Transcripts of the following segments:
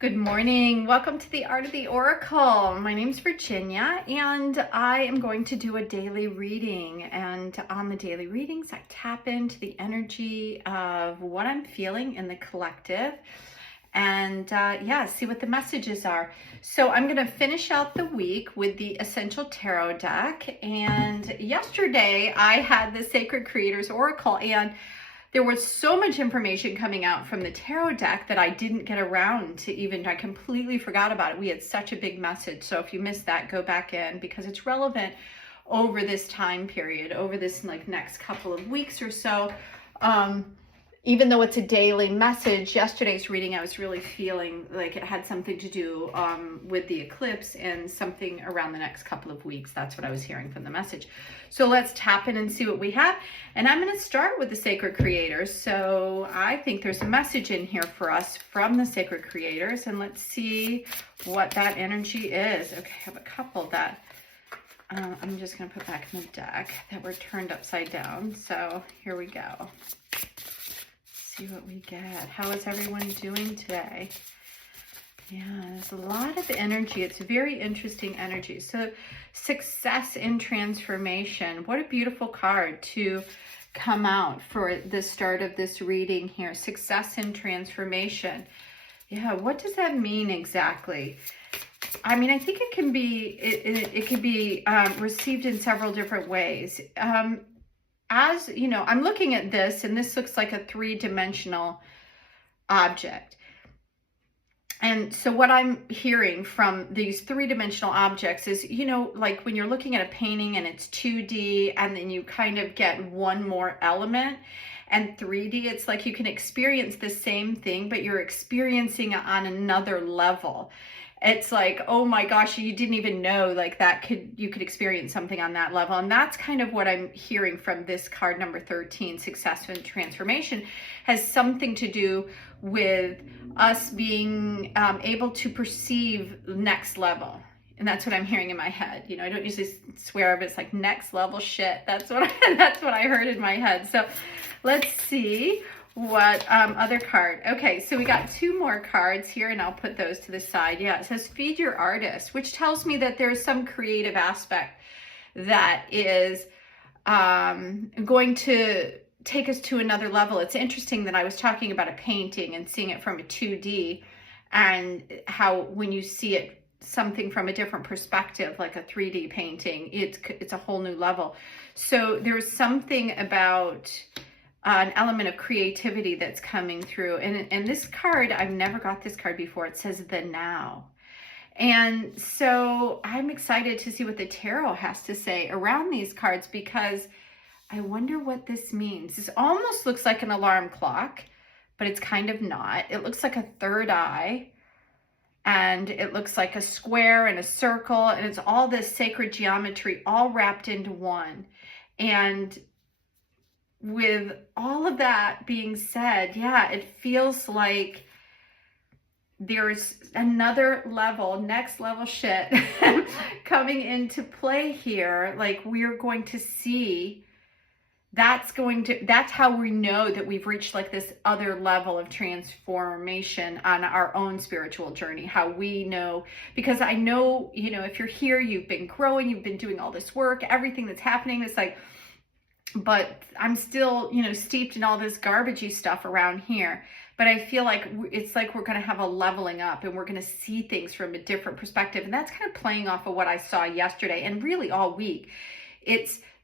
Good morning. Welcome to the Art of the Oracle. My name's Virginia, and I am going to do a daily reading. And on the daily readings, I tap into the energy of what I'm feeling in the collective and see what the messages are. So I'm going to finish out the week with the Essential Tarot deck. And yesterday I had the Sacred Creators Oracle, and there was so much information coming out from the tarot deck that I didn't get around to I completely forgot about it. We had such a big message. So if you missed that, go back in because it's relevant over this time period, over this next couple of weeks or so. Even though it's a daily message, yesterday's reading, I was really feeling like it had something to do with the eclipse and something around the next couple of weeks. That's what I was hearing from the message. So let's tap in and see what we have. And I'm going to start with the Sacred Creators. So I think there's a message in here for us from the Sacred Creators. And let's see what that energy is. Okay, I have a couple that I'm just going to put back in the deck that were turned upside down. So here we go. See what we get. How is everyone doing today? Yeah, there's a lot of energy. It's very interesting energy. So success in transformation. What a beautiful card to come out for the start of this reading here. Success in transformation. Yeah, what does that mean exactly? I mean, I think it can be, it can be received in several different ways. As you know, I'm looking at this, and this looks like a three-dimensional object. And so what I'm hearing from these three-dimensional objects is, you know, like when you're looking at a painting and it's 2D, and then you kind of get one more element, and 3D, it's like you can experience the same thing, but you're experiencing it on another level. It's like, oh my gosh, you didn't even know like that you could experience something on that level. And that's kind of what I'm hearing from this card number 13, Success and Transformation, has something to do with us being able to perceive next level. And that's what I'm hearing in my head. You know, I don't usually swear, but it's like next level shit. That's what I heard in my head. So let's see what other card. Okay, so we got two more cards here, and I'll put those to the side. Yeah, it says feed your artist, which tells me that there's some creative aspect that is going to take us to another level. It's interesting that I was talking about a painting and seeing it from a 2D, and how when you see it something from a different perspective, like a 3D painting, it's a whole new level. So there's something about an element of creativity that's coming through. And this card, I've never got this card before. It says the now. And so I'm excited to see what the tarot has to say around these cards, because I wonder what this means. This almost looks like an alarm clock, but it's kind of not. It looks like a third eye, and it looks like a square and a circle, and it's all this sacred geometry all wrapped into one. And with all of that being said, yeah, it feels like there's another level, next level shit coming into play here. Like we're going to see, that's how we know that we've reached like this other level of transformation on our own spiritual journey. How we know, because I know, you know, if you're here, you've been growing, you've been doing all this work, everything that's happening, it's like, but I'm still, you know, steeped in all this garbagey stuff around here. But I feel like it's like we're going to have a leveling up, and we're going to see things from a different perspective. And that's kind of playing off of what I saw yesterday and really all week.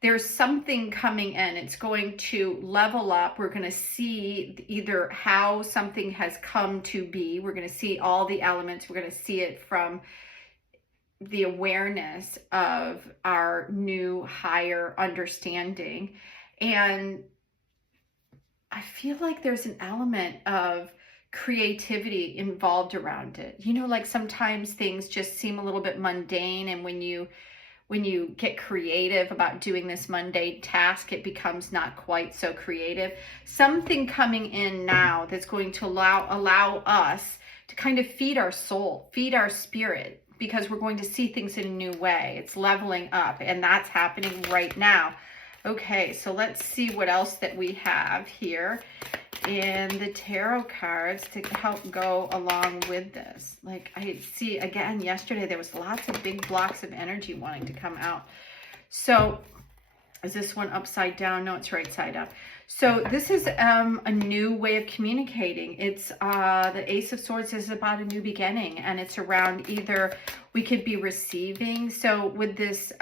There's something coming in. It's going to level up. We're going to see either how something has come to be. We're going to see all the elements. We're going to see it from the awareness of our new higher understanding. And I feel like there's an element of creativity involved around it. You know, like sometimes things just seem a little bit mundane, and when you get creative about doing this mundane task, it becomes not quite so creative. Something coming in now that's going to allow us to kind of feed our soul, feed our spirit, because we're going to see things in a new way. It's leveling up, and that's happening right now. Okay, so let's see what else that we have here in the tarot cards to help go along with this. Like I see again, yesterday there was lots of big blocks of energy wanting to come out. So is this one upside down? No, it's right side up. So this is a new way of communicating. It's the Ace of Swords is about a new beginning, and it's around either we could be receiving. So with this,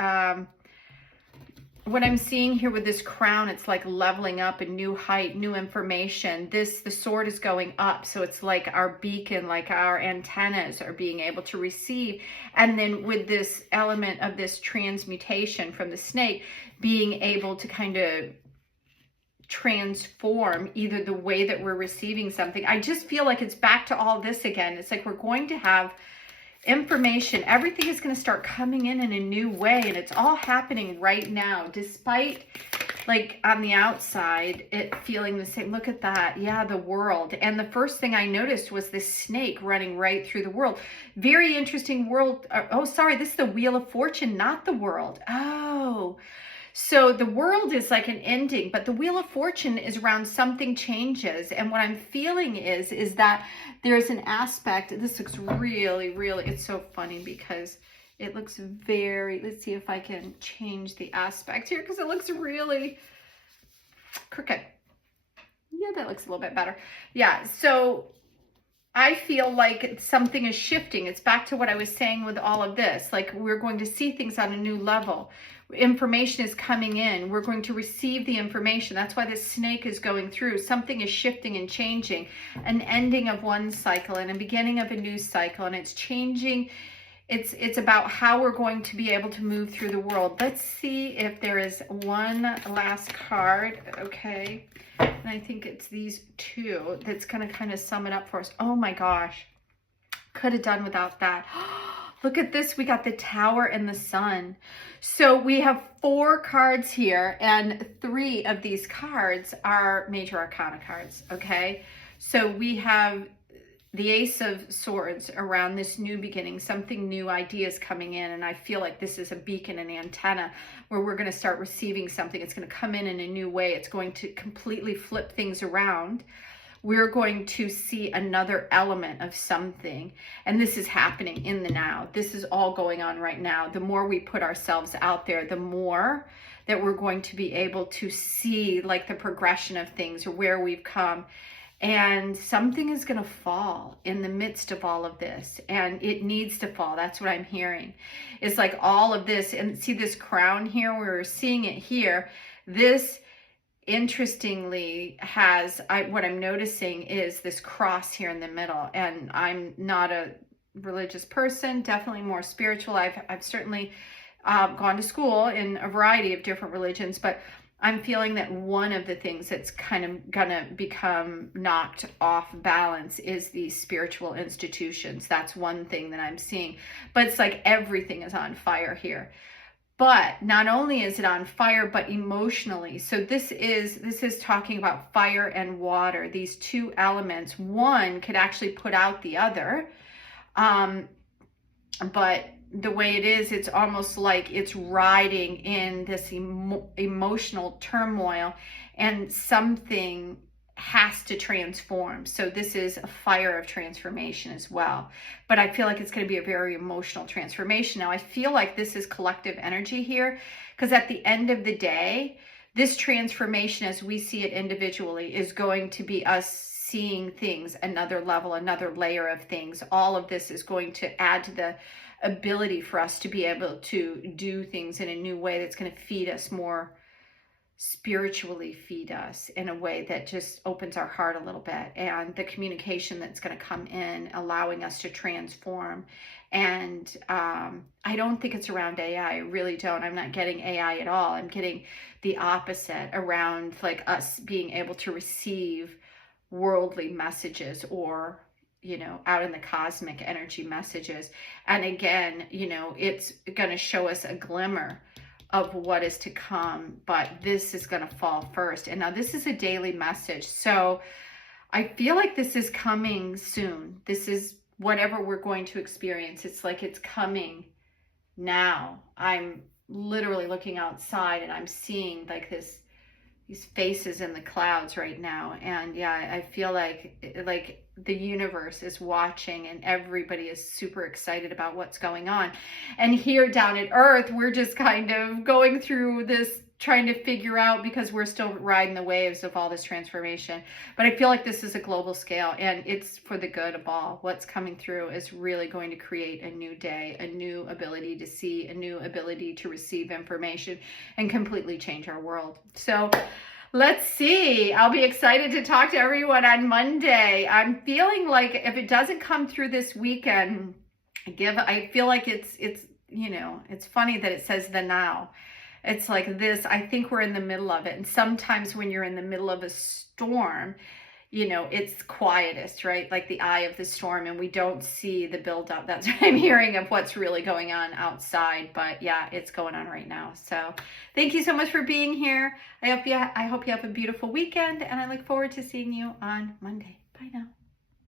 what I'm seeing here with this crown, it's like leveling up a new height, new information. The sword is going up. So it's like our beacon, like our antennas are being able to receive. And then with this element of this transmutation from the snake, being able to kind of transform either the way that we're receiving something. I just feel like it's back to all this again. It's like we're going to have information. Everything is going to start coming in a new way, and it's all happening right now, despite like on the outside it feeling the same. Look at that. Yeah, the world. And the first thing I noticed was this snake running right through the world. Very interesting world. Oh, sorry, this is the Wheel of Fortune, not the world. Oh, so the world is like an ending, but the Wheel of Fortune is around something changes. And what I'm feeling is that there's an aspect, this looks really, really, it's so funny because it looks very, let's see if I can change the aspect here because it looks really crooked. Yeah, that looks a little bit better. Yeah, so I feel like something is shifting. It's back to what I was saying with all of this. Like we're going to see things on a new level. Information is coming in. We're going to receive the information. That's why this snake is going through. Something is shifting and changing. An ending of one cycle and a beginning of a new cycle. And it's changing. It's about how we're going to be able to move through the world. Let's see if there is one last card. Okay. And I think it's these two that's going to kind of sum it up for us. Oh my gosh. Could have done without that. Look at this. We got the Tower and the Sun. So we have 4 cards here, and 3 of these cards are Major Arcana cards, okay? So we have the Ace of Swords around this new beginning, something new, ideas coming in, and I feel like this is a beacon and antenna where we're going to start receiving something. It's going to come in a new way. It's going to completely flip things around. We're going to see another element of something. And this is happening in the now. This is all going on right now. The more we put ourselves out there, the more that we're going to be able to see like the progression of things or where we've come. And something is going to fall in the midst of all of this. And it needs to fall. That's what I'm hearing. It's like all of this. And see this crown here? We're seeing it here. This interestingly has what I'm noticing is this cross here in the middle, and I'm not a religious person, definitely more spiritual. I've certainly gone to school in a variety of different religions, but I'm feeling that one of the things that's kind of gonna become knocked off balance is these spiritual institutions. That's one thing that I'm seeing, but it's like everything is on fire here. But not only is it on fire, but emotionally. So this is talking about fire and water, these two elements. One could actually put out the other. But the way it is, it's almost like it's riding in this emotional turmoil, and something has to transform. So this is a fire of transformation as well. But I feel like it's going to be a very emotional transformation. Now, I feel like this is collective energy here, because at the end of the day, this transformation as we see it individually is going to be us seeing things, another level, another layer of things. All of this is going to add to the ability for us to be able to do things in a new way that's going to feed us more spiritually, feed us in a way that just opens our heart a little bit, and the communication that's going to come in allowing us to transform. And I don't think it's around AI. I really don't. I'm not getting AI at all. I'm getting the opposite, around like us being able to receive worldly messages, or out in the cosmic energy messages. And again, it's going to show us a glimmer of what is to come, but this is going to fall first. And now this is a daily message. So I feel like this is coming soon. This is whatever we're going to experience. It's like it's coming now. I'm literally looking outside and I'm seeing like these faces in the clouds right now. And yeah, I feel like the universe is watching and everybody is super excited about what's going on. And here down at Earth, we're just kind of going through this, trying to figure out, because we're still riding the waves of all this transformation. But I feel like this is a global scale and it's for the good of all. What's coming through is really going to create a new day, a new ability to see, a new ability to receive information, and completely change our world. So let's see. I'll be excited to talk to everyone on Monday. I'm feeling like if it doesn't come through this weekend, I feel like it's you know, it's funny that it says the now. It's like this, I think we're in the middle of it. And sometimes when you're in the middle of a storm, you know, it's quietest, right? Like the eye of the storm, and we don't see the buildup. That's what I'm hearing of what's really going on outside. But yeah, it's going on right now. So thank you so much for being here. I hope you have a beautiful weekend, and I look forward to seeing you on Monday. Bye now.